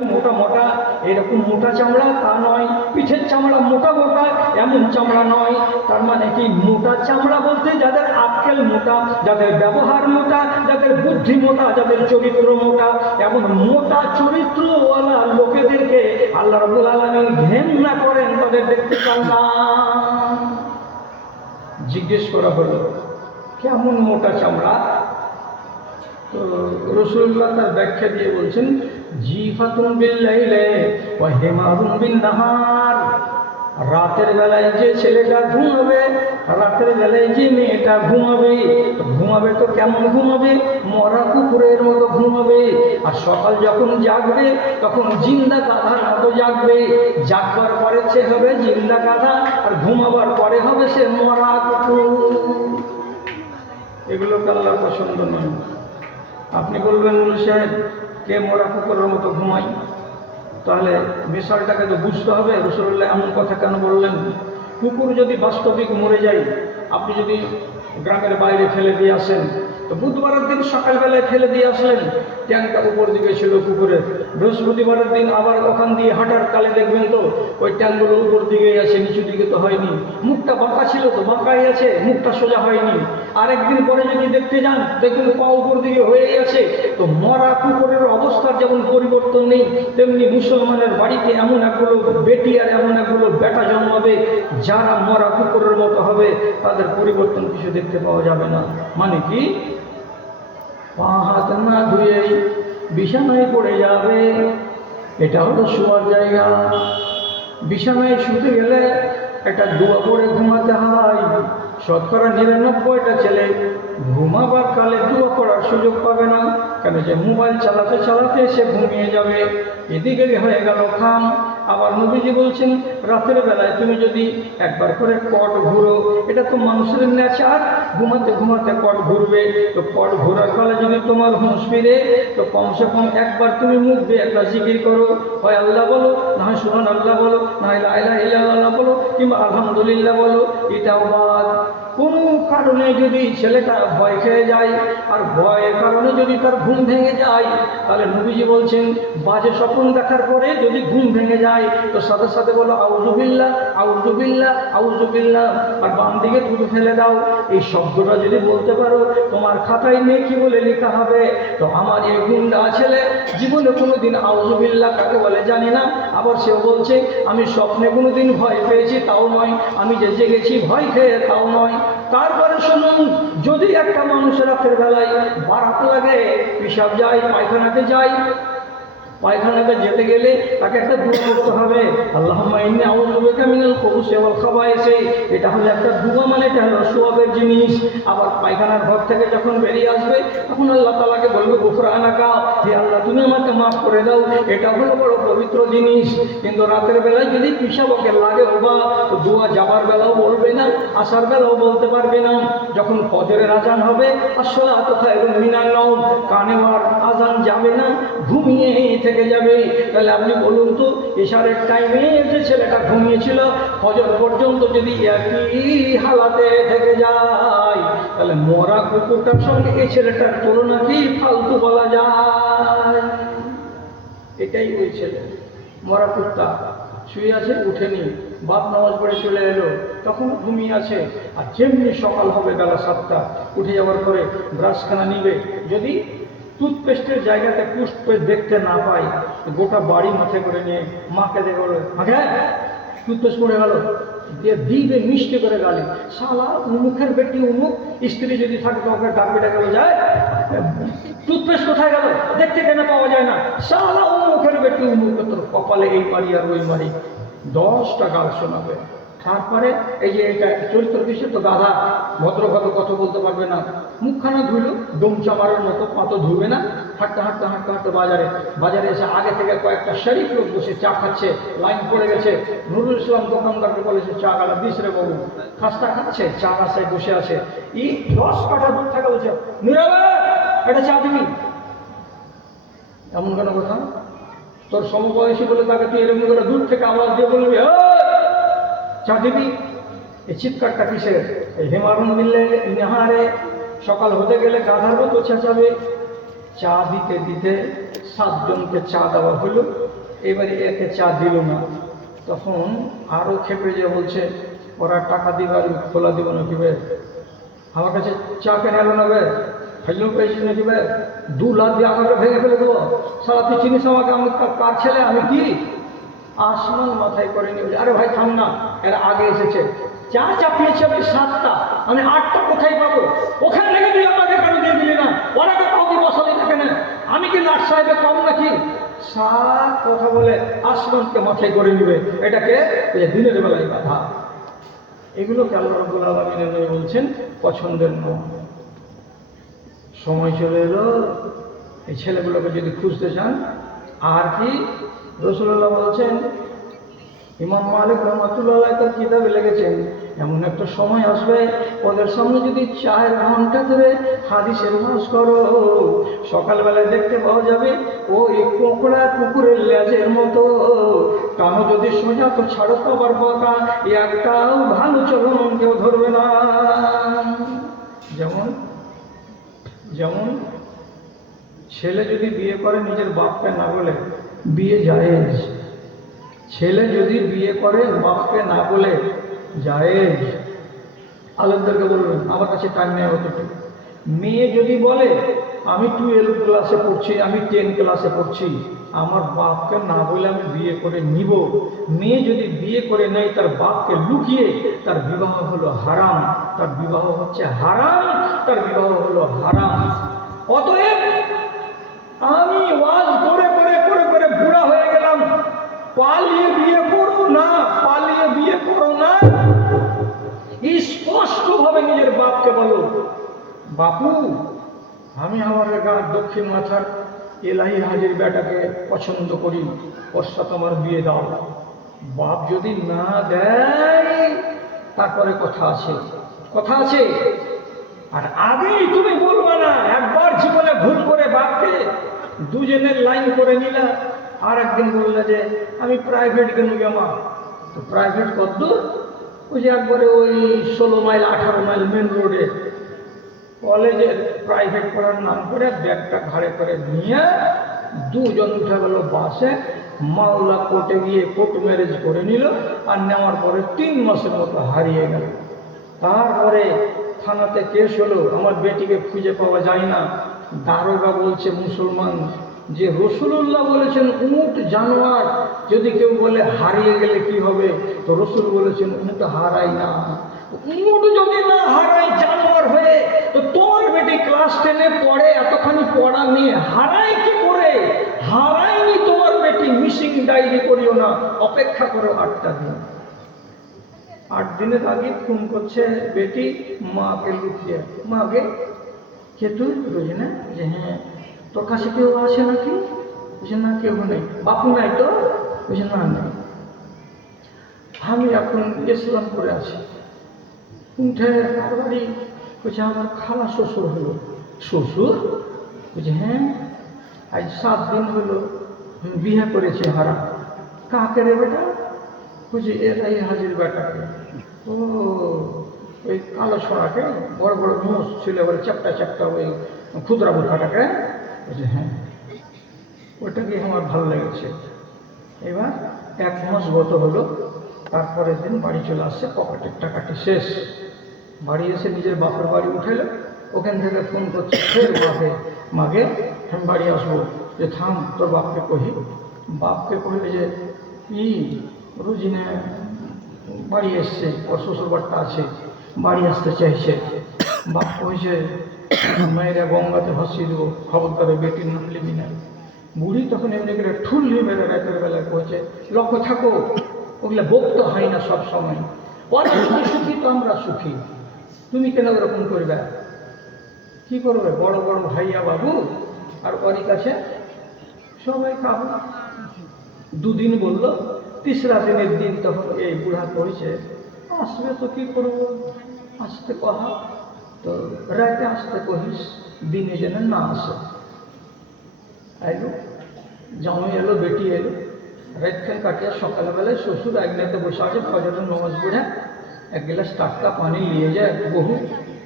মোটা মোটা এরকম মোটা চামড়া তা নয়, পিঠের চামড়া মোটা মোটা এমন চামড়া নয়। তার মানে কি, মোটা চামড়া বলতে যাদের আক্কেল মোটা, যাদের ব্যবহার মোটা, যাদের বুদ্ধি মোটা, যাদের চরিত্র মোটা, এমন মোটা চরিত্রওয়ালা লোকেদেরকে আল্লাহ রাব্বুল আলামিন ঘেন্না করেন, তাদের দেখতে চান না। জিজ্ঞেস করা হলো কেমন মোটা চামড়া? তো রাসূলুল্লাহ তার ব্যাখ্যা দিয়ে বলছেন, জিফাতুন বিল লাইলি ওয়া হিমারুন বিন নাহার। রাতের বেলায় যে ছেলেটা ঘুমাবে, রাতের বেলায় যে মেয়েটা ঘুমাবে, ঘুমাবে তো কেমন ঘুমাবে? মরা কুকুরের মতো ঘুমাবে। আর সকাল যখন জাগবে তখন জিন্দা গাধার মতো জাগবে। জাগবার পরে সে হবে জিন্দা গাধা, আর ঘুমাবার পরে হবে সে মরা কুকুর। এগুলো আল্লাহর পছন্দ নয়। আপনি বলবেন মুল সাহেব, কে মরা কুকুরের মতো ঘুমাই? তাহলে বিষয়টাকে তো বুঝতে হবে রাসূলুল্লাহ এমন কথা কেন বললেন। কুকুর যদি বাস্তবিক মরে যায়, আপনি যদি গ্রামের বাইরে ফেলে দিয়ে আসেন, তো বুধবারের দিন সকালবেলায় ফেলে দিয়ে আসলেন, ট্যাংটা উপর দিকে ছিল কুকুরের। বৃহস্পতিবারের দিন আবার ওখান দিয়ে হাঁটার কালে দেখবেন তো ওই ট্যাংগুলো উপর দিকেই আছে, নিচু দিকে তো হয়নি। মুখটা বাঁকা ছিল তো বাঁকাই আছে, মুখটা সোজা হয়নি। আরেকদিন পরে যদি দেখতে যান, দেখবেন পা উপর দিকে হয়েই আছে। তো মরা কুকুরের অবস্থার যেমন পরিবর্তন নেই, তেমনি মুসলমানের বাড়িতে এমন একগুলো বেটি আর এমন একগুলো বেটা জন্মাবে যারা মরা কুকুরের মতো হবে, তাদের পরিবর্তন কিছু দেখতে পাওয়া যাবে না। মানে কি, পা হাত না ধুয়েই বিছানায় পড়ে যাবে। এটা হলো শোয়ার জায়গা। বিছানায় শুতে গেলে একটা দোয়া পড়ে ঘুমাতে হয়। শতকরা ৯৯টা ছেলে ঘুমাবার কালে দোয়া পড়ার সুযোগ পাবে না। কেন যে মোবাইল চালাতে চালাতে সে ঘুমিয়ে যাবে। এদিকে হয়ে গেল খাম। আবার নবীজি বলছেন, রাতের বেলায় তুমি যদি একবার করে পট ঘুরো, এটা তো মানুষের নেচার, ঘুমাতে ঘুমাতে পট ঘুরবে। তো পট ঘোরার কালে যদি তোমার হুঁশ ফিরে, তো কমসে কম একবার তুমি মুখ দিয়ে একটা জিকির করো, হয় আল্লাহ বলো, না হয় সুবহানাল্লাহ বলো, না হয় লা ইলাহা ইল্লাল্লাহ বলো, কিংবা আলহামদুলিল্লাহ বলো। এটাও বাদ। কোনো কারণে যদি ছেলেটা ভয় খেয়ে যায়, আর ভয়ের কারণে যদি তার ঘুম ভেঙে যায়, তাহলে নবীজি বলছেন, বাজে স্বপ্ন দেখার পরে যদি ঘুম ভেঙে যায়, তো সাথে সাথে বলো আউযুবিল্লাহ আউযুবিল্লাহ আউযুবিল্লাহ, আর বাম দিকে থুতু ফেলে দাও। এই শব্দটা যদি বলতে পারো, তোমার খাতায় নেকি বলে লেখা হবে। তো আমার এই গুন্ডা ছেলে জীবনে কোনোদিন আউযুবিল্লাহ কাকে বলে জানি না। আবার সেও বলছে, আমি স্বপ্নে কোনোদিন ভয় পেয়েছি তাও নয়, আমি যে জেগেছি ভয় খেয়ে তাও নয়। তারপরে শুনুন, যদি একটা মানুষের রাতের বেলায় বারাত লাগে, পেশাব যায়, পায়খানাতে যায়, পায়খানাতে যেতে গেলে তাকে একটা দোয়া করতে হবে, আল্লাহুম্মা ইন্নী আউযু বিকা মিনাল খুবুসি ওয়াল খাবায়েসি। এটা হলো একটা দোয়া, মানে এটা হলো সওয়াবের জিনিস। আবার পায়খানার ঘর থেকে যখন বেরিয়ে আসবে, তখন আল্লাহ তাআলাকে বলবে গুফরানাকা, হে আল্লাহ তুমি আমাকে মাফ করে দাও। এটা হলো বড় পবিত্র জিনিস। কিন্তু রাতের বেলায় যদি পেশাবকে লাগে, বা তো দোয়া যাবার বেলাও বলবে না, আসার বেলাও বলতে পারবে না। যখন ফজরের আজান হবে, আসসালাতু খায়রুম মিনান নাওম, কানে আর আজান যাবে না, ঘুমিয়ে থেকে যাবে। তাহলে আপনি বলুন তো, ইশারের টাইমে যে ছেলেটা ঘুমিয়েছিল, ফজর পর্যন্ত যদি একই হালাতে থেকে যায়, তাহলে মরা কুকুরটার সঙ্গে এই ছেলেটার তুলনা কি ফালতু বলা যায়? এটাই ওই ছেলে, মরা কুত্তা শুয়ে আছে, উঠেনি, বাপ নামাজ পড়ে চলে এলো, তখন ঘুমিয়ে আছে। আর যেমনি সকাল হবে বেলা 7টা, উঠে যাওয়ার পরে ব্রাশখানা নিবে, যদি টুথপেস্টের জায়গাতে টুথপেস্ট দেখতে না পাই, গোটা বাড়ি মাথায় করে নিয়ে মাকে দেখে বলে, আগে টুথপেস্ট পড়ে গেল, দিয়ে দিবে মিষ্টি করে গালি, শালা মুখের বেটি উমুক। স্ত্রী যদি থাকে তো ওকে ডাকবে, ডাকে যায়, টুথপেস্ট কোথায় গেল, দেখতে কেন পাওয়া যায় না, শালা মুখের বেটি উমুক, তোর কপালে এই মারি আর ওই মারি, 10টা গাল শোনাবে। তারপরে এই যে এটা চরিত্র বিষয়, তো গাধা ভদ্রভাবে কথা বলতে পারবে না, মুখখানা ধুইল ডোমচা মারার মতো, পাতো ধুবে না। হাঁটতে হাঁটতে হাঁটতে হাঁটতে বাজারে এসে আগে থেকে কয়েকটা শরীফ লোক বসে চা খাচ্ছে, লাইন পড়ে গেছে। নুরুল ইসলাম দোকানদারকে বলেছে, চা গালা 20 রে বাবু। খাস্তা খাচ্ছে, চা রাস্তায় বসে আছে, 10 কাঠা দূর থাকা বলছে, নীরবে এটা চা দিবি। এমন কেন কথা? তোর সমবয়সী বলে তাকে তুই এরকম করে দূর থেকে আওয়াজ দিয়ে বলবি, চা দিবি? এই চিৎকারটা কিসের? এই হেমারুন মিললে নাহারে, সকাল হতে গেলে গাধার মতো চেঁচাবে। চা দিতে দিতে 7 জনকে চা দেওয়া হলো, এবারে একে চা দিল না। তখন আরও খেপে যে বলছে, ওরা টাকা দিবে আর খোলা দিব না কিবে, আমার কাছে চা কেন এলো না বে, ফাইল পেয়েছি না কিবে, 2 লাখ দিয়ে আমাকে ভেঙে ফেলে দেবো, সারা তুই চিনিস আমাকে, আমি কার ছেলে, আমি কি? আসমান মাথায় করে নিয়ে, আরে ভাই থাম না, এরা আগে এসেছে, চা চাপিয়েছে আমি 7টা, আমি 8টা কোথায় পাবো? ওখান থেকে তুই আমাকে কেন দিয়ে দিলি না? ওরাকে কাউকে বসালি না কেন? আমি কি লাট সাহেবের কম নাকি? সাত কথা বলে আসমানকে মাথায় করে নিবে, এটাকে দিনের বেলায় বাধা। এগুলোকে আল্লাহ রাব্বুল আলামিন বলছেন পছন্দের নয়। সময় চলে এলো, এই ছেলেগুলোকে যদি খুঁজতে চান, আর কি রাসূলুল্লাহ বলছেন, ইমাম মালিক রাহমাতুল্লাহ আলাইহি তার কিতাবে লিখেছেন, এমন একটা সময় আসবে ওদের সামনে যদি 4 ঘন্টা ধরে হাদিসের ওয়াজ করো, সকালবেলায় দেখতে পাওয়া যাবে ওই কোকড়া কুকুরের লেজের মতো, কানো যদি সোজা তো ছাড়ো তো আবার বাঁকা, একটাও ভালো চলন কেউ ধরবে না। যেমন যেমন ছেলে যদি বিয়ে করে নিজের বাপকে না বলে, বিয়ে জায়েজ। ছেলে যদি বিয়ে করে বাপকে না বলে, জায়েজ। আলেমদেরকে বলবেন, আমার কাছে টাইম নেই অতটুকু। মেয়ে যদি বলে আমি 12 ক্লাসে পড়ছি, আমি 10 ক্লাসে পড়ছি, আমার বাপকে না বলে আমি বিয়ে করে নিব, মেয়ে যদি বিয়ে করে নেয় তার বাপকে লুকিয়ে, তার বিবাহ হলো হারাম, তার বিবাহ হচ্ছে হারাম, তার বিবাহ হলো হারাম। অতএব আমি ওয়াজ করে করে করে করে বুড়া হয়ে গেলাম, পালিয়ে বিয়ে করো না, পালিয়ে বিয়ে করো না। স্পষ্টভাবে নিজের বাপকে বলো, বাপু আমি আমার গাঁ দক্ষিণ মাথার এলাহি হাজির বেটাকে পছন্দ করি, ওর সাথে আমার বিয়ে দাও। বাপ যদি না দেয় তারপরে কথা আছে, কথা আছে। আর আগেই তুমি বলবা না, একবার জীবনে ভুল করে বাপকে দুজনের লাইন করে নিলা, আর একদিন বললে যে আমি প্রাইভেট কেন মা, তো প্রাইভেট কত? ওই যে একবারে ওই 16 মাইল 18 মাইল মেন রোডে কলেজের প্রাইভেট পড়ার নাম করে ব্যাগটা ঘাড়ে করে নিয়ে 2 জন উঠে গেল বাসে, মাওলা কোর্টে গিয়ে কোর্ট ম্যারেজ করে নিল, আর নেওয়ার পরে 3 মাসের মতো হারিয়ে গেল। তারপরে থানাতে কেস হলো, আমার বেটিকে খুঁজে পাওয়া যায় না। দারোগা বলছে মুসলমান যে রাসূলুল্লাহ বলেছেন উট জানোয়ার, যদি কেউ বলে হারিয়ে গেলে কি হবে, তো রাসূল বলেছেন উট হারায় না। উট যদি না হারায় জানোয়ার হয়ে, তো তোমার বেটি ক্লাস 10-এ পড়ে, এতখানি পড়া নিয়ে হারায় কি করে? হারায়নি তোমার বেটি, মিসিং ডায়েরি করিও না, অপেক্ষা করো 8টা দিন। 8 দিনের আগে ফোন করছে বেটি মাকে লুকিয়ে, মাকে কে তুই? বুঝি না যে হ্যাঁ, তোর কাছে কেউ আছে নাকি? বুঝে না কেউ নেই। বাপু নাই তো? বুঝে না নেই। আমি এখন ইসলামপুরে আছি। উঠে কার বাড়ি? বলছে আমার খালা শ্বশুর হলো। শ্বশুর? বুঝে হ্যাঁ, আজ 7 দিন হলো বিয়ে করেছে হারা। কাকে রে বেটা? বুঝি এরাই হাজির বেটাকে। ও ওই কালো ছড়াকে, বড় বড় মোষ ছিল, বলে চ্যাপটা চ্যাপটা ওই ক্ষুদ্রা বোরখাটাকে। বলছে হ্যাঁ, ওটাকে আমার ভালো লেগেছে। এবার 1 মাস গত হলো, তারপরের দিন বাড়ি চলে আসছে, পকেটের টাকাটি শেষ। বাড়ি এসে নিজের বাপের বাড়ি উঠেলো, ওখান থেকে ফোন করছে ফের বাপে, মাগে আমি বাড়ি আসবো, যে থাম তোর বাপকে কহি। বাপকে কহিলে যে ই রুজিনে বাড়ি এসছে, ওর শ্বশুর বাড়িটা আছে, বাড়ি আসতে চাইছে। বাপ কইছে মেয়েরা গঙ্গাতে ভাসিয়ে দেবো, খবরদারে বেটির নাম লিবি না। বুড়ি তখন এমনি করে ঠুল্লি মেরে রাতের বেলায় কইছে লক্ষ্য থাকো, ওগুলো বকতে হয় না সব সময়, ওরা যদি সুখী তো আমরা সুখী, তুমি কেন ওরকম করবে? কি করবে? বড় বড় ভাইয়া বাবু আর ওরই কাছে সবাই কাবু। 2 দিন বললো, 3রা দিনের দিন তখন এই বুড়া কইছে আসবে তো কি করবো, আসতে কহা তো রাতে আসতে কহিস, দিনে যেন না আসে। আইলো, জামাই এলো, বেটি এলো, রাতখান কাটিয়ে সকালবেলায় শ্বশুর একনাতে বসে আছে, ফজরের নামাজ পড়ে 1 গ্লাস টাটকা পানি নিয়ে যায় বহু,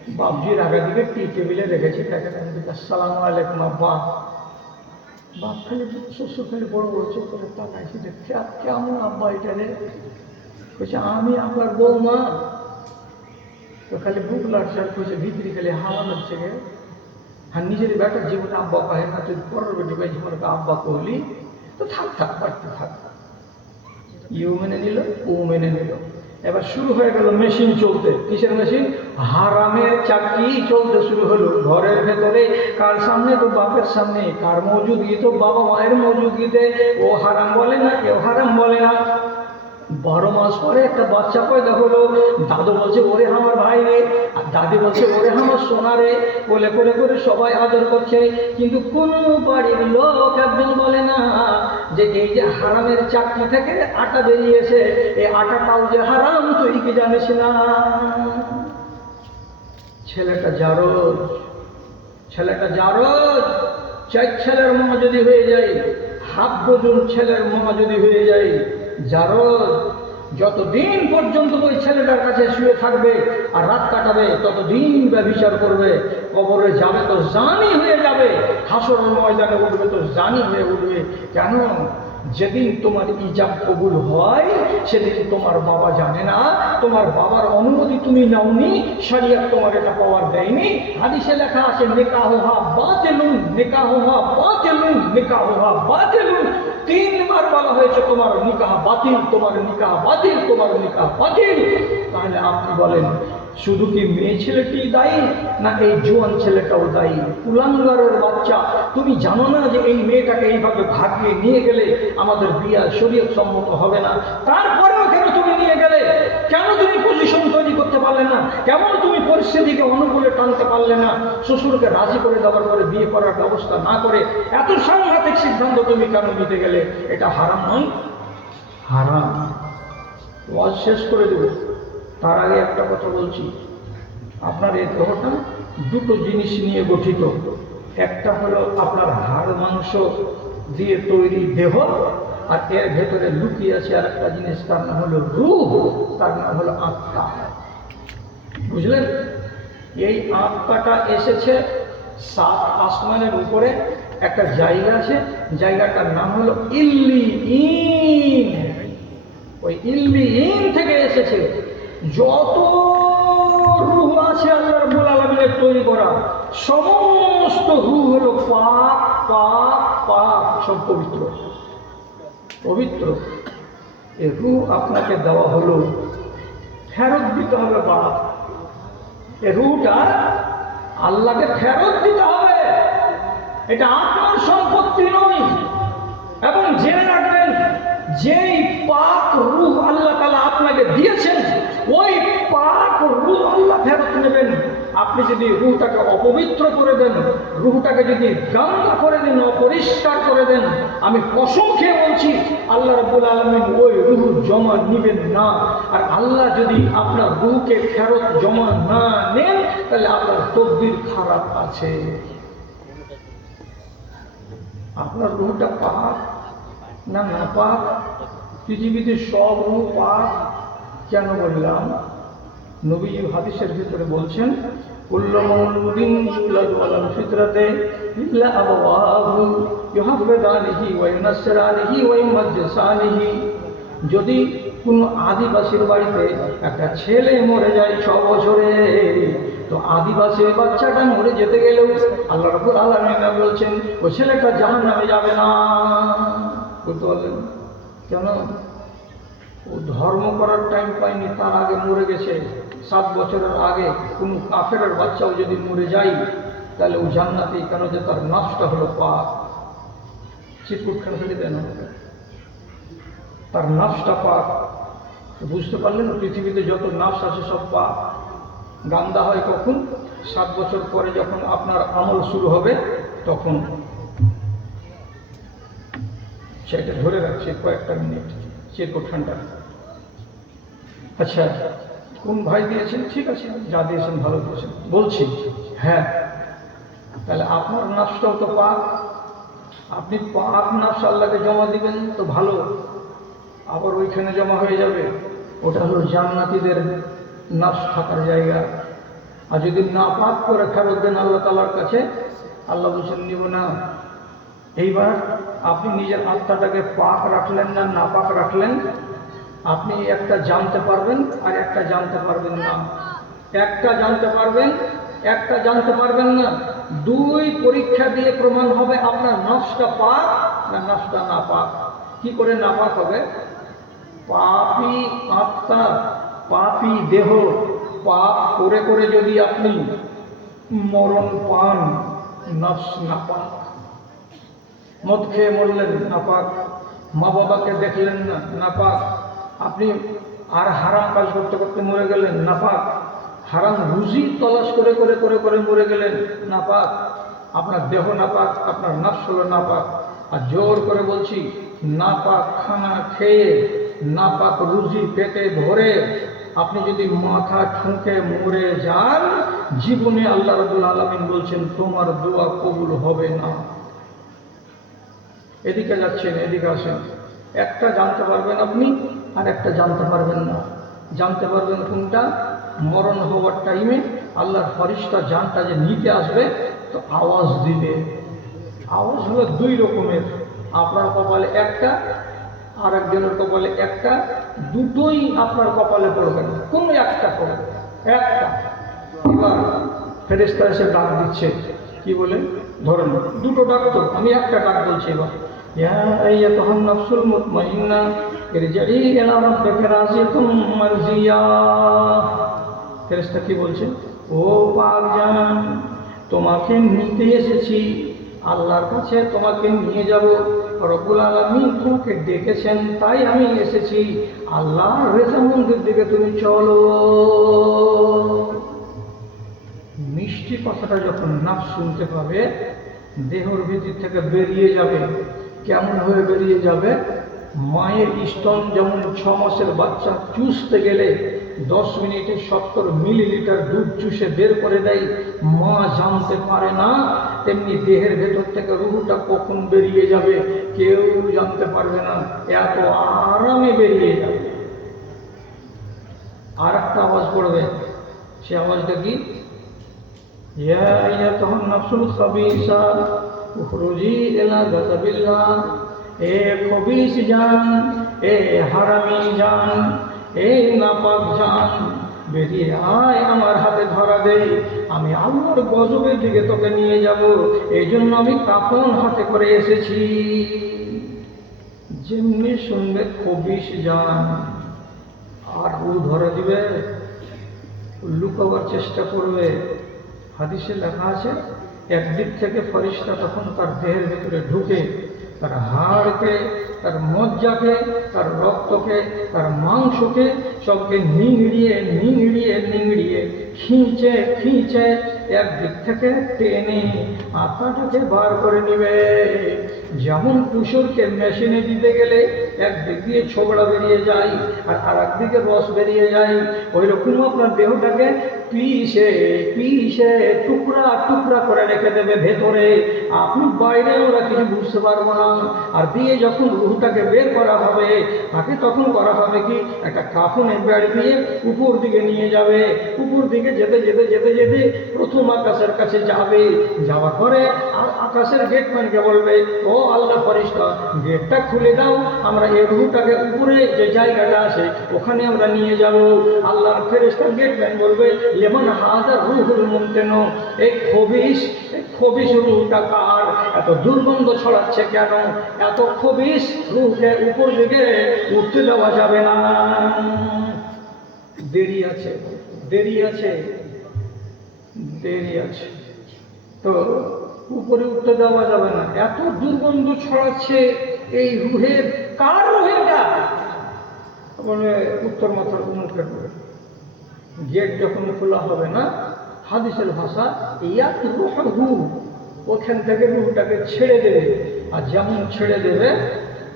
বাপজির আগা দিকে টি টেবিলে রেখেছি, তাকে আসসালামু আলাইকুম আব্বা। বাপ খালি শ্বশুর খালি বড় বড় চোখ করে তাকাইছি, দেখছে কেমন আব্বা এটা রে? বলছে আমি আপনার বৌমা। তো খালি বুক লাগছে আর কইছে ভিতরি খালি হাওয়া লাগছে গে। আর নিজের বেটার জীবনে আব্বা কাহে না, তুই পরের বেটি ভাই জীবনে আব্বা কহলি তো থাক থাক বাড়তে থাক। ইউ মেনে নিল, ও মেনে নিল। এবার শুরু হয়ে গেল মেশিন চলতে। কিসের মেশিন? হারামের চাকরি চলতে শুরু হলো ঘরের ভেতরে। কার সামনে? তো বাপের সামনে। কার মজুদগি? তো বাবা মায়ের মজুদগিতে। ও হারাম বলে না, কেউ হারাম বলে না। 12 মাস পরে একটা বাচ্চা পয়দা হলো। দাদু বলছে ওরে আমার ভাই রে, আর দাদি বলছে ওরে আমার সোনা রে। বলে করে করে সবাই আদর করছে, কিন্তু কোনো বাড়ির লোক একজন বলে না যে এই যে হারামের চাকরি থেকে আটা বেরিয়েছে, এই আটাটাও যে হারাম তুই কি জানিস না? ছেলেটা জারজ, ছেলেটা জারজ। 4 ছেলের মা যদি হয়ে যায়, হাফ ডজন ছেলের মা যদি হয়ে যায়, জারজ। যতদিন পর্যন্ত ওই ছেলেটার কাছে শুয়ে থাকবে আর রাত কাটাবে, ততদিন ব্যভিচার করবে। কবরে যাবে তো জানি হয়ে যাবে, হাসরের ময়দানে উঠবে তো জানি হয়ে উঠবে। কেন? যেদিন তোমার ইজাব কবুল হয় সেদিন তোমার বাবা জানে না, তোমার বাবার অনুমতি তুমি নাওনি, শরিয়ত তোমার এটা পাওয়ার দেয়নি। হাদিসে লেখা আছে নিকাহুহা বাতিলুন, নিকাহুহা বাতিলুন, নিকাহুহা বাতিলুন। 3 বার বলা হয়েছে তোমার নিকাহ বাতিল, তোমার নিকাহ বাতিল, তোমার নিকাহ বাতিল। তাহলে আপনি বলেন শুধু কি মেয়ে ছেলেটি দায়ী, না এই জোয়ান ছেলেটাও দায়ী? কুলাঙ্গারের বাচ্চা, তুমি জানো না যে এই মেয়েটাকে এইভাবে ভাগিয়ে নিয়ে গেলে আমাদের বিয়া শরীয়ত সম্মত হবে না? তারপরেও কেন তুমি নিয়ে গেলে? কেন তুমি পজিশন তৈরি করতে পারলে না? কেমন তুমি পরিস্থিতিকে অনুকূলে টানতে পারলে না? শ্বশুরকে রাজি করে দেওয়ার পরে বিয়ে করার ব্যবস্থা না করে এত সাংঘাতিক সিদ্ধান্ত তুমি কেন নিতে গেলে? এটা হারাম নয়? হারাম। ওয়াজ শেষ করে দেব, তার আগে একটা কথা বলছি। আপনার এই দেহটা দুটো জিনিস নিয়ে গঠিত। একটা হলো আপনার হাড় মাংস দিয়ে তৈরি দেহ, আর এর ভেতরে লুকিয়ে আছে আর একটা জিনিস, তার নাম হলো রূহ, তার নাম হলো আত্মা। বুঝলেন? এই আত্মাটা এসেছে 7 আসমানের উপরে একটা জায়গা আছে, জায়গাটার নাম হলো ইল্লিয়ীন। ওই ইল্লিয়ীন থেকে এসেছে। যত রূহ আছে আল্লাহ রাব্বুল আলামিনের তৈরি করা, সমস্ত রূহ হলো পাক পাক পাক, সব পবিত্র পবিত্র। এই রূহ আপনাকে দেওয়া হলো, ফেরত দিতে হবে বাপ। এই রূহটা আল্লাহকে ফেরত দিতে হবে, এটা আপনার সম্পত্তি নয়। এবং জেনে রাখবেন, যেই পাক রূহ আল্লাহ তাআলা আপনাকে দিয়েছেন, ওই পাক রূহ আল্লাহ ফেরত নেবেন। আপনি যদি রূহটাকে অপবিত্র করে দেন, রূহটাকে যদি গান্দা করে দেন, অপরিষ্কার করে দেন, আমি কসম খেয়ে বলছি আল্লাহ রাব্বুল আলামিন ওই রূহ জমা নিবেন না। আর আল্লাহ যদি আপনার রূহকে ফেরত জমা না নেন, তাহলে আপনার তকদির খারাপ আছে। আপনার রূহটা পাক না নাপাক? পৃথিবীতে সব রূহ পাক। কেন বললাম? নবীজি হাদিসের ভিতরে বলছেন, কুল্লু মাউলুদিন ইউলাদু আলাল ফিতরাতি ইল্লা আবাওয়াহু ইউহাফিদানিহি ওয়া ইউনাসসিরানিহি ওয়া ইউমাজ্জিসানিহি। যদি কোনো আদিবাসীর বাড়িতে একটা ছেলে মরে যায় 6 বছরে, তো আদিবাসীর বাচ্চাটা মরে যেতে গেলেও আল্লাহ রাব্বুল আলামিন বলছেন ওই ছেলেটা জাহান্নামে যাবে না। বুঝতে পারলেন? কেন? ও ধর্ম করার টাইম পায়নি, তার আগে মরে গেছে। 7 বছরের আগে কোনো কাফেরের বাচ্চাও যদি মরে যায়, তাহলে ও জান্নাতি। কেন? যে তার নফসটা হলো পাক। চিটকুট খান ফেলে দেন, তার নফসটা পাক। বুঝতে পারলেন? পৃথিবীতে যত নফস আছে সব পাক। গান্দা হয় কখন? 7 বছর পরে যখন আপনার আমল শুরু হবে, তখন। সেটা ধরে রাখছে কয়েকটা মিনিট, চিরকুট ঠান্ডা। আচ্ছা, কোন ভাই দিয়েছেন? ঠিক আছে, যা দিয়েছেন ভালো দিয়েছেন। বলছি হ্যাঁ, তাহলে আপনার নফসটাও তো পাক। আপনি পাক নফস আল্লাহকে জমা দিবেন তো ভালো, আবার ওইখানে জমা হয়ে যাবে। ওটা হলো জান্নাতীদের নফস থাকার জায়গা। আর যদি নাপাক করে ফেরত দেন আল্লাহ তাআলার কাছে, আল্লাহ বলছেন নিব না। এইবার আপনি নিজের আত্মাটাকে পাক রাখলেন না নাপাক রাখলেন, আপনি একটা জানতে পারবেন আর একটা জানতে পারবেন না। একটা জানতে পারবেন, একটা জানতে পারবেন না। দুই পরীক্ষা দিয়ে প্রমাণ হবে আপনার নফসটা পাক না নফসটা নাপাক। কি করে নাপাক হবে? পাপী আত্মা, পাপী দেহ পাপ করে করে যদি আপনি মরণ পান, নফস নাপাক। মদ খেয়ে মরলেন নাপাক, মা বাবাকে দেখলেন না নাপাক, আপনি আর হারাম কাজ করতে করতে মরে গেলেন নাপাক, হারাম রুজি তলাশ করে করে করে করে মরে গেলেন নাপাক। আপনার দেহ নাপাক, আপনার নফস হলো নাপাক। আর জোর করে বলছি, নাপাক খানা খেয়ে নাপাক রুজি পেটে ভরে আপনি যদি মাথা ঠুকে মরে যান, জীবনে আল্লাহ রাব্বুল আলামিন বলছেন তোমার দোয়া কবুল হবে না। এদিকে যাচ্ছেন, এদিকে আসেন। একটা জানতে পারবেন আপনি আর একটা জানতে পারবেন না। জানতে পারবেন কোনটা? মরণ হওয়ার টাইমে আল্লাহর ফেরেশতা জানটা যে নিতে আসবে তো আওয়াজ দিবে। আওয়াজ হলো দুই রকমের, আপনার কপালে একটা আর একজনের কপালে একটা, দুটোই আপনার কপালে পড়বে না, কোনো একটা পড়বে, একটা। এবার ফেরেশতা এসে ডাক দিচ্ছে, কি বলে? ধরেন দুটো ডাক তো, আমি একটা ডাক বলছি। এবার ইয়া আইয়াতুহান নাফসুল মুতমাইন্না ইরজিই ইলা রাব্বিকা রাজিয়াতুম মারজিয়া। ফেরেশতা কি বলছে? ও পাক জান, তোমাকে নিতে এসেছি, আল্লাহর কাছে তোমাকে নিয়ে যাব। রব্বুল আলামিন তোমাকে ডেকেছেন, তাই আমি এসেছি। আল্লাহর রেজামন্দের দিকে তুমি চলো। মিষ্টি কথাটা যখন নাফস শুনতে পাবে, দেহর ভিতর থেকে বেরিয়ে যাবে। কেমন হয়ে বেরিয়ে যাবে? মায়ের স্তন যেমন 6 মাসের বাচ্চা চুষতে গেলে 10 মিনিটে 70 মিলিলিটার দুধ চুষে বের করে দেয়, মা জানতে পারে না, তেমনি দেহের ভেতর থেকে রুহটা কখন বেরিয়ে যাবে কেউ জানতে পারবে না, এত আরামে বেরিয়ে যাবে। আর একটা আওয়াজ পড়বে, সে আওয়াজটা কি? ইয়া আইয়াতুহান নাফসুল খাবিসা উখরুজি ইলা গাযাবিল্লাহ। এ খবিস জান, এ হারামি জান, এ নাপাক জান, বেরিয়ে আয়, আমার হাতে ধরা দে, আমি আল্লাহর গজবের দিকে তোকে নিয়ে যাব। এই জন্য আমি কাফন হাতে করে এসেছি। যেমনি শুনবে খবিস জান, আর ধরে দিবে, লুকাবার চেষ্টা করবে। হাদিসে লেখা আছে, একদিক থেকে ফেরেশতা তখন তার দেহের ভেতরে ঢুকে তার হাড়কে, তার মজ্জাকে, তার রক্তকে, তার মাংসকে সবকে নিংড়িয়ে নিংড়িয়ে নিংড়িয়ে খিঁচে খিঁচে একদিক থেকে টেনে আত্মাটাকে বার করে নিবে। যেমন কুসুরকে মেশিনে দিতে গেলে একদিক দিয়ে ছোবড়া বেরিয়ে যায় আর আর একদিকে রস বেরিয়ে যায়, ওই রকম আপনার দেহটাকে পিষে পিষে টুকরা টুকরা করে রেখে দেবে ভেতরে। আপনি বাইরে ওরা কিছু বুঝতে পারবো না। আর দিয়ে যখন রুহটাকে বের করা হবে, তাকে তখন করা হবে কি, একটা কাফনের ব্যাড় দিয়ে উপর দিকে নিয়ে যাবে। উপর দিকে যেতে যেতে যেতে যেতে প্রথম আকাশের কাছে যাবে। যাওয়ার পরে আকাশের গেটম্যানকে বলবে, ও আল্লাহ ফেরেশতা, গেটটা খুলে দাও, আমরা এই রুহটাকে উপরে যে জায়গাটা আছে ওখানে আমরা নিয়ে যাব। আল্লাহর ফেরেশতা গেটম্যান বলবে, লেমন হাজার রুহুল মুমতেন, এই খবিস রুহটা কার? এত দুর্গন্ধ ছড়াচ্ছে কেন? এত খবিস রুহকে উপর দিকে উঠতে দেওয়া যাবে না। দেরি আছে, দেরি আছে, দেরি আছে, তো উপরে উঠতে দেওয়া যাবে না। এত দুর্গন্ধ ছড়াচ্ছে এই রুহের, কার রুহেরটা? বলে উত্তর মাথার মুখের করে। গেট যখন খোলা হবে না, হাদিসের ভাষা ইয়াত রুহু, ওখান থেকে রুহটাকে ছেড়ে দেবে। আর যেমন ছেড়ে দেবে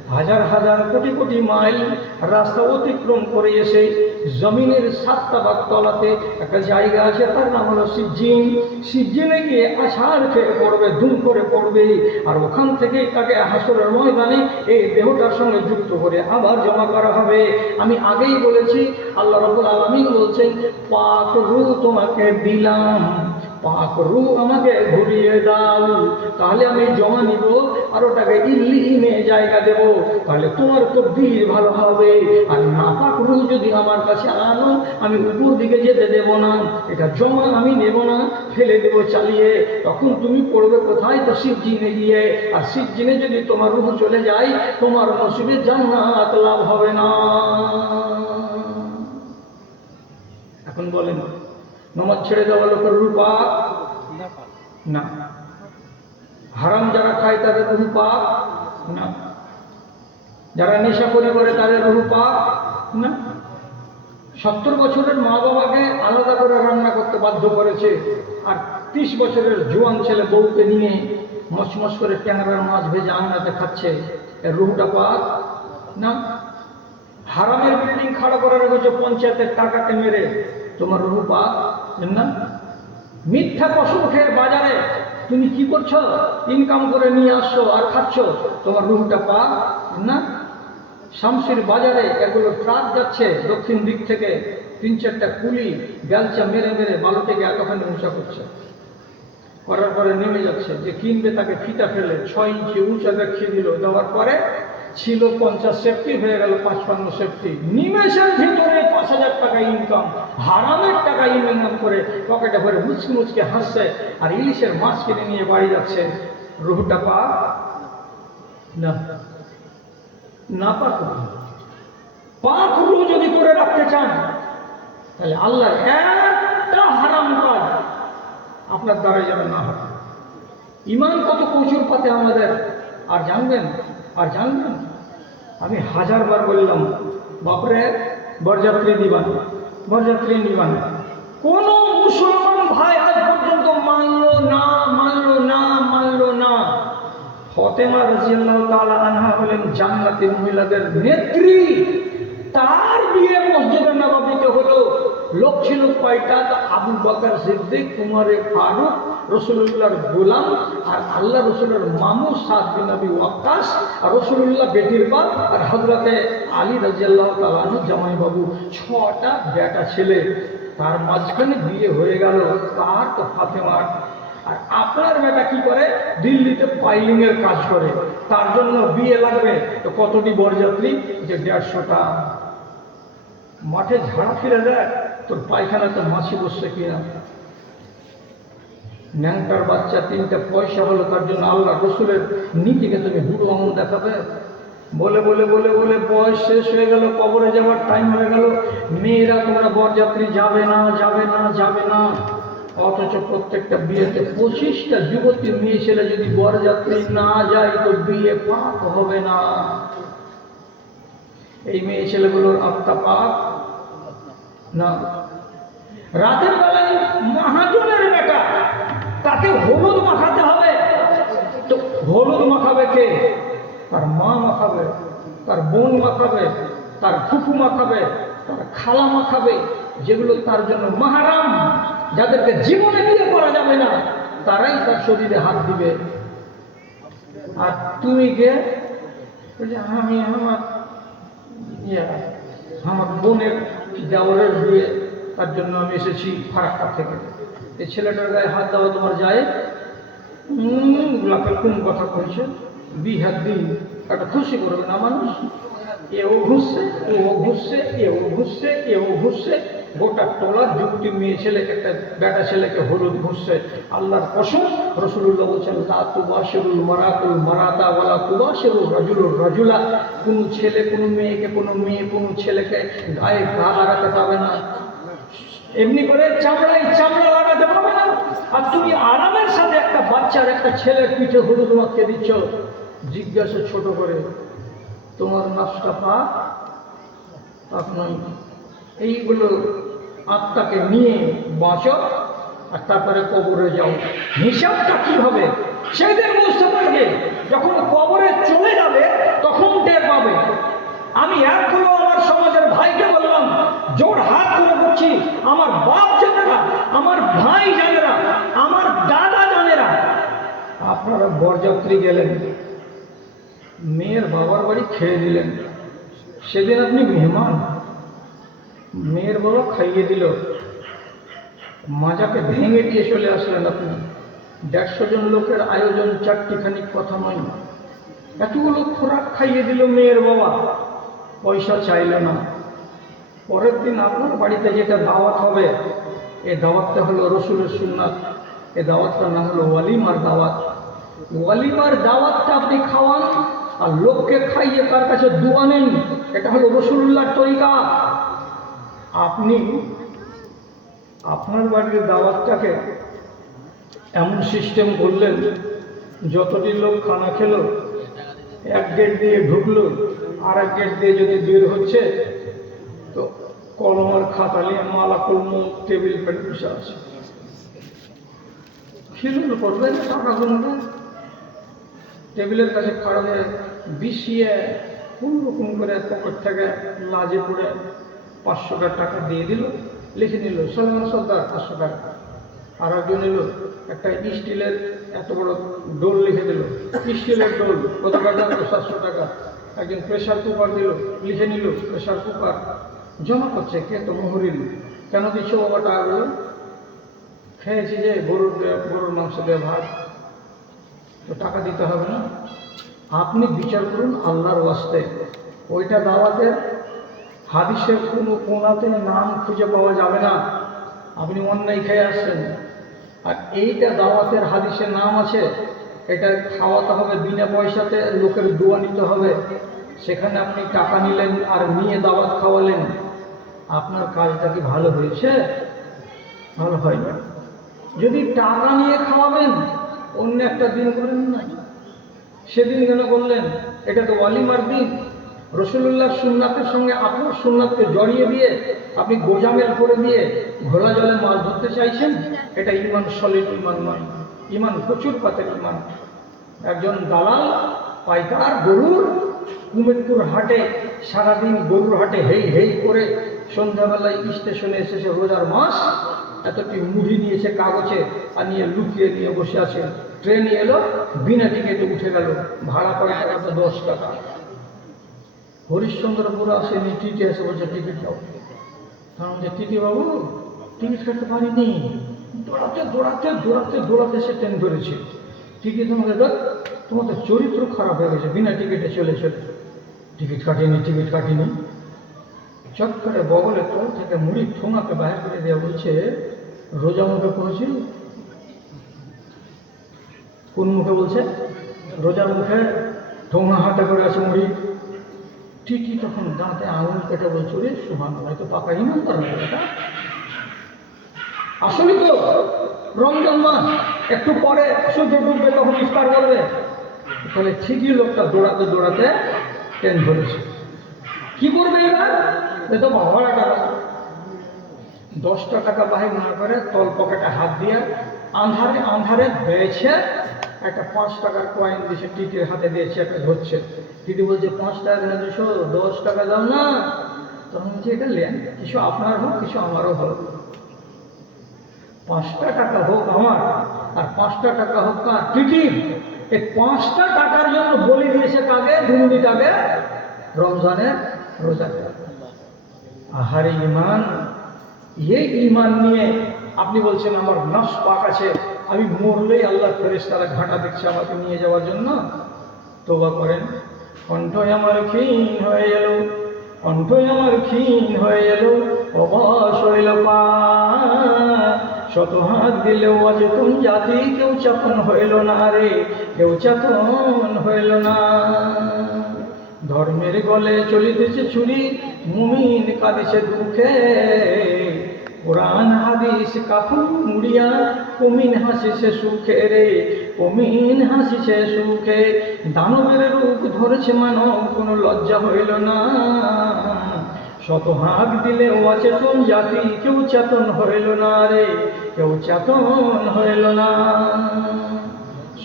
হাজার হাজার কোটি কোটি মাইল রাস্তা অতিক্রম করে এসে জমিনের 7টা ভাগ তলাতে একটা জায়গা আছে, তার নাম হলো সিজ্জিন। সিজ্জিনে গিয়ে আছাড় খেয়ে পড়বে, ধুম করে পড়বে, আর ওখান থেকে তাকে হাসরের ময়দানে এই দেহটার সঙ্গে যুক্ত করে আবার জমা করা হবে। আমি আগেই বলেছি, আল্লাহ রাব্বুল আলামিন বলছেন, পাক রূহ তোমাকে দিলাম, পাক রূহ আমাকে ঘুরিয়ে দাও, তাহলে আমি জমা নিব আর ওটাকে ইল্লিনে জায়গা দেব, তাহলে তোমার তকদীর ভালো হবে। আর নাপাক রূহ যদি আমার কাছে আনো, আমি উপর দিকে যেতে দেব না, এটা জমা আমি নেব না, ফেলে দেব চালিয়ে। তখন তুমি পড়বে কোথায়? তো সিজ্জিনে গিয়ে। আর সিজ্জিনে যদি তোমার রূহ চলে যায়, তোমার নসিবে জান্নাত লাভ হবে না। এখন বলেন, নামাজ ছেড়ে দেওয়া লোকের রূহ পাক না? হারাম যারা খায় তাদের রূহ পাক না? যারা নেশাখোরি করে তাদের রূহ পাক না? 70 বছরের মা বাবাকে আলাদা করে রান্না করতে বাধ্য করেছে, আর 30 বছরের জোয়ান ছেলে বউকে নিয়ে মচমচ করে ট্যাংরার মাছ ভেজে আঙনাতে খাচ্ছে, এর রূহটা পাক না? হারামের বিল্ডিং খাড়া করে রেখেছে পঞ্চায়েতের টাকাকে মেরে, তোমার রূহ পাক না? মিথ্যা কসম খেয়ে বাজারে তুমি কি করছো? ইনকাম করে নিয়ে আসছো আর খাচ্ছ, তোমার রূহটা পাক না? শামসির বাজারে এগুলো ট্রাক যাচ্ছে দক্ষিণ দিক থেকে, 3-4টা কুলি বেলচা মেরে মেরে বালুটিকে এতখানি উঁচা করছে, করার পরে নেমে যাচ্ছে, যে কিনবে তাকে ফিতা ফেলে 6 ইঞ্চি উঁচা দেখিয়ে দিল, দেওয়ার পরে ছিল 50 সেফটি, হয়ে গেল 55 সেফটি। নিমেষের ভিতরে 5000 টাকা ইনকাম, হারামের টাকা ইনকাম করে পকেটে ভরে মুচকি মুচকি হাসছে, আর ইলিশের মাছ কিনে নিয়ে বাড়ি যাচ্ছে। রূহটা পাক না? না পাক। পাক রূহ যদি করে রাখতে চান, তাহলে আল্লাহ একটা হারাম কাজ আপনার দ্বারা যেন না হয়। ইমান কত কচুর পাতে আমাদের, আর জানবেন আর জানবেন। আমি 1000বার বললাম, বাপরে বরযাত্রী দিবান, বরযাত্রী নিবান। কোন মুসলমান ভাই আজ পর্যন্ত মানলো না, মানলো না, মানলো না। ফাতেমা রাদিয়াল্লাহু তাআলা আনহা হলেন জান্নাতি মহিলাদের নেত্রী, তার বিয়ে মসজিদে নববীতে হলো। লোক ছিল কয়টা? তো আবু বকর সিদ্দিক, উমরে ফারুক, রাসূলুল্লাহর গোলাম, আর আল্লাহ রাসূলের মামু সাদ বিন আবি ওয়াক্কাস, আর রাসূলুল্লাহ বেটির বাপ, আর হযরতে আলী রাদিয়াল্লাহু তাআলা আনহু জামাই বাবু। 6টা বেটা ছেলে, তার মাঝখানে বিয়ে হয়ে গেল কার? তো ফাতেমার। আর আপনার বেটা কি করে? দিল্লিতে পাইলিং এর কাজ করে, তার জন্য বিয়ে লাগবে। তো কতটি বরযাত্রী? যে 150টা। মাঠে ঝাড়া ফিরে দেয়, তোর পায়খানাতে মাছি বসছে কিনা। ন্যাংটার বাচ্চা 3টা পয়সা হলো, তার জন্য আল্লাহ রসুলের নীতিকে তুমি বুড়ো আঙুল দেখাবে? বলে বলে বলে বলে বয়স শেষ হয়ে গেল, কবরে যাওয়ার টাইম হয়ে গেল। মেয়েরা তোমরা বরযাত্রী যাবে না, যাবে না, যাবে না। অথচ প্রত্যেকটা বিয়েতে 25টা যুবতী মেয়ে ছেলে যদি বরযাত্রী না যায়, তো বিয়ে পাক হবে না। এই মেয়ে ছেলেগুলোর আত্মা পাক না? রাতের বেলায় মহাজনের বেটা, তাকে হলুদ মাখাতে হবে, তো হলুদ মাখাবে কে? তার মা মাখাবে, তার বোন মাখাবে, তার ফুফু মাখাবে, তার খালা মাখাবে, যেগুলো তার জন্য মাহারাম, যাদেরকে জীবনে বিয়ে করা যাবে না, তারাই তার শরীরে হাত দিবে। আর তুমি কে? আমি আমার বোনের দেওরের বিয়ে, তার জন্য আমি এসেছি ফারাক্কা থেকে। এই ছেলেটার গায়ে হাত দেওয়া তোমার যায়? গোলাপের কোন কথা কইছে? বিহাত দিন একটা খুশি করবে না মানুষ? এও ঘুরছে, ও ঘুরছে, এও ঘুরছে, এও ঘুরছে, গোটা টলার যুবতী মেয়ে ছেলেকে, একটা বেটা ছেলেকে হলুদ ঘুরছে। আল্লাহর কসম, রাসূলুল্লাহ বলছেন, লা তুবাশিরুল মারাতুল মারাতা ওয়ালা তুবাশিরুর রাজুলুর রাজুলা। কোনো ছেলে কোনো মেয়েকে, কোনো মেয়ে কোনো ছেলেকে গায়ে গা লাগাতে পারবে না, এমনি করে চামড়ায় চামড়া লাগাতে পারবে না। আর তুমি আরামের সাথে একটা বাচ্চার, একটা ছেলের পিঠে হলুদ মাখিয়ে দিচ্ছ। জিজ্ঞাসা ছোট করে, তোমার নাফসটা পাক? আপনার এইগুলো আত্মাকে নিয়ে বাঁচো, আর তারপরে কবরে যাও। হিসাবটা কি হবে সেদিন বুঝতে পারবে। যখন কবরে চলে যাবে, তখন টের পাবে। আমি একগুলো আমার সমাজের ভাইকে বললাম, জোর হাত করে বলছি, আমার বাপ জানেরা, আমার ভাই জানেরা, আমার দাদা জানেরা, আপনারা বরযাত্রী গেলেন, মেয়ের বাবার বাড়ি খেয়ে দিলেন, সেদিন আপনি মেহমান, মেয়ের বাবা খাইয়ে দিল, মাজাকে ভেঙে দিয়ে চলে আসলেন আপনি। 150 জন লোকের আয়োজন, চারটিখানি কথা নয়, এতগুলো খোরাক খাইয়ে দিল মেয়ের বাবা, পয়সা চাইল না। পরের দিন আপনার বাড়িতে যেটা দাওয়াত হবে, এই দাওয়াতটা হলো রসুলের সুন্নাত, এই দাওয়াতটার নাম হলো ওয়ালিমার দাওয়াত। ওয়ালিমার দাওয়াতটা আপনি খাওয়ান আর লোককে খাইয়ে তার কাছে দোয়া নেন, এটা হলো রসুলুল্লাহর তরিকা। আপনি আপনার বাড়ির দাওয়াতটাকে এমন সিস্টেম করলেন, যতটি লোক খানা খেলো, এক গেট দিয়ে ঢুকলো, আর এক গেট দিয়ে যদি বের হচ্ছে, তো কলমের খাতা নিয়ে মালা কলম টেবিল পেট বসে আছে, খিলুল করবেন টাকা গুনবেন, টেবিলের কাছে খাড়া হয়ে বিছিয়ে কোন রকম করে পকেট থেকে লাজে পড়ে 500 টাকা দিয়ে দিল, লিখে নিল সলমান সর্দার 500 টাকা। আর একজন এলো একটা স্টিলের এত বড় ডোল লিখে দিল, স্টিলের ডোল কত টাকা, 700 টাকা। একজন প্রেশার কুকার দিল, লিখে নিল প্রেশার কুকার। জমা করছে, কে তো মোহরিল, কেন দিচ্ছ বাবা টাকাগুলো? খেয়েছি যে গরুর মাংস দিয়ে ভাত, তো টাকা দিতে হবে না? আপনি বিচার করুন আল্লাহর ওয়াস্তে, ওইটা দাওয়াতের হাদিসের কোনো কোনাতে নাম খুঁজে পাওয়া যাবে না, আপনি অন্যায় খেয়ে আসছেন। আর এইটা দাওয়াতের হাদিসের নাম আছে, এটা খাওয়াতে হবে বিনা পয়সাতে, লোকের দোয়া নিতে হবে। সেখানে আপনি টাকা নিলেন আর নিয়ে দাওয়াত খাওয়ালেন, আপনার কাজটা কি ভালো হয়েছে? ভালো হয় না। যদি টাকা নিয়ে খাওয়াবেন, অন্য একটা দিন করেন না, সেদিন কেন করলেন? এটা তো ওয়ালিমার দিন, রসুলুল্লাহর সুন্নাতের সঙ্গে আপনার সুন্নাতকে জড়িয়ে দিয়ে আপনি গোজামেল করে দিয়ে ঘোলা জলে মাছ ধরতে চাইছেন। এটা ইমান সলিড ইমান নয়, ইমান প্রচুর পাতের ইমান। একজন দালাল পাইকার গরুর কুমেরপুর হাটে সারাদিন গরুর হাটে হেই হেই করে সন্ধ্যাবেলায় স্টেশনে এসেছে, রোজার মাস, এতটি মুড়ি নিয়েছে কাগজে আর নিয়ে লুকিয়ে দিয়ে বসে আছে। ট্রেন এলো, বিনা টিকিটে উঠে গেল, ভাড়া করে টাকা তো 10 টাকা। হরিশ্চন্দ্রপুর আসেনি, টিটি এসে বলছে টিকিট দাও। কারণ যে টিটি বাবু টিকিট কাটতে পারিনি, দৌড়াতে দৌড়াতে দৌড়াতে দৌড়াতে সে ট্রেন ধরেছে। টিকিট তোমাকে দেখ, তোমাদের চরিত্র খারাপ হয়ে গেছে, বিনা টিকিটে চলে টিকিট কাটিনি। চট করে বগলের তল থেকে মুড়ি ঠোঙাকে বাইরে করে দেওয়া, বলছে রোজা মুখে করেছি। কোন মুখে বলছে? রোজার মুখে ঠোঙা হাতে করে আছে মুড়ি। টিটি তখন দাঁতে আঙুল কেটে বলছো, রে সুবহানাল্লাহ, তো পাকা ইমানদার হয়ে এটা। আসলে তো রমজান মাস, একটু পরে সূর্য ডুববে, তখন ইফতার করবে। তাহলে ঠিকই লোকটা দৌড়াতে দৌড়াতে ট্রেন ধরেছে। কি করবে এবার? এ তো ভাড়া টাকা, 10 টাকা বাহির না করে তল পকেটে হাত দিয়ে আন্ধারে আন্ধারে হয়েছে, একটা 5 টাকার কয়েন দিয়েছে, টিটির হাতে দিয়েছে, একটা ধরছে। টিটি বলছে 5 টাকা দিয়েছো, 10 টাকা দাও না। তখন বলছে এটা লেন, কিছু আপনার হোক, কিছু আমারও হোক, 5টা টাকা হোক আমার, আর 5টা টাকা হোক কার? টিটির। এই 5টা টাকার জন্য বলি দিয়েছে কাকে? 2 মিনিট আগে রমজানের রোজা। আহারে ইমান, এই ইমান নিয়ে আপনি বলছেন আমার নফস পাক আছে, আমি মরলেই আল্লাহ ফেরেশতারা ঘাটা দেখছে আমাকে নিয়ে যাওয়ার জন্য। তওবা করেন। কণ্ঠ আমার ক্ষীণ হয়ে গেল, কণ্ঠ আমার ক্ষীণ হয়ে গেল, অবশ হইল পা, শত হাত দিলেও অচেতন জাতি, কেউ চেতন হইল না রে, কেউ চেতন হইল না। ধর্মের গলে চলিতেছে ছুরি, মুমিন কাঁদিছে দুঃখে, কোরআন হাদিস কাপড় মুড়িয়া, কমিন হাসিছে সুখে রে, কমিন হাসিছে সুখে। দানবের রূপ ধরেছে মানব, কোনো লজ্জা হইল না, শত হাত দিলে অচেতন জাতি, কেউ চেতন হইল না রে, কেউ চেতন হইল না।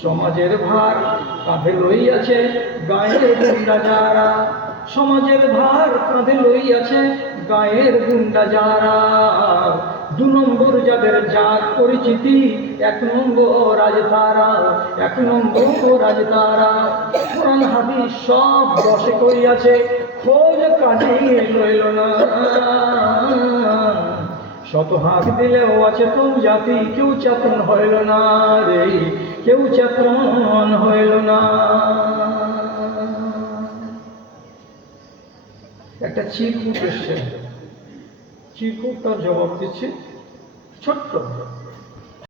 সমাজের ভার কাঁধে লইয়াছে গায়ের গুন্ডা যারা, সমাজের ভার কাঁধে লইয়াছে গায়ের গুন্ডা যারা। 2 নম্বর যাদের জাত পরিচিতি, 1 নম্বর রাজ তারা, 1 নম্বর রাজ তারা। কোরআন হাদিস সব বশে করিয়াছে, খোঁজ কাজে লইল না। শত হাত দিলেও অচেতন জাতি, কেউ চেতন হইল না রে, কেউ চেতন হইল না। একটা চিরকুট এসছে, চিরকুট তার জবাব দিচ্ছে ছোট্ট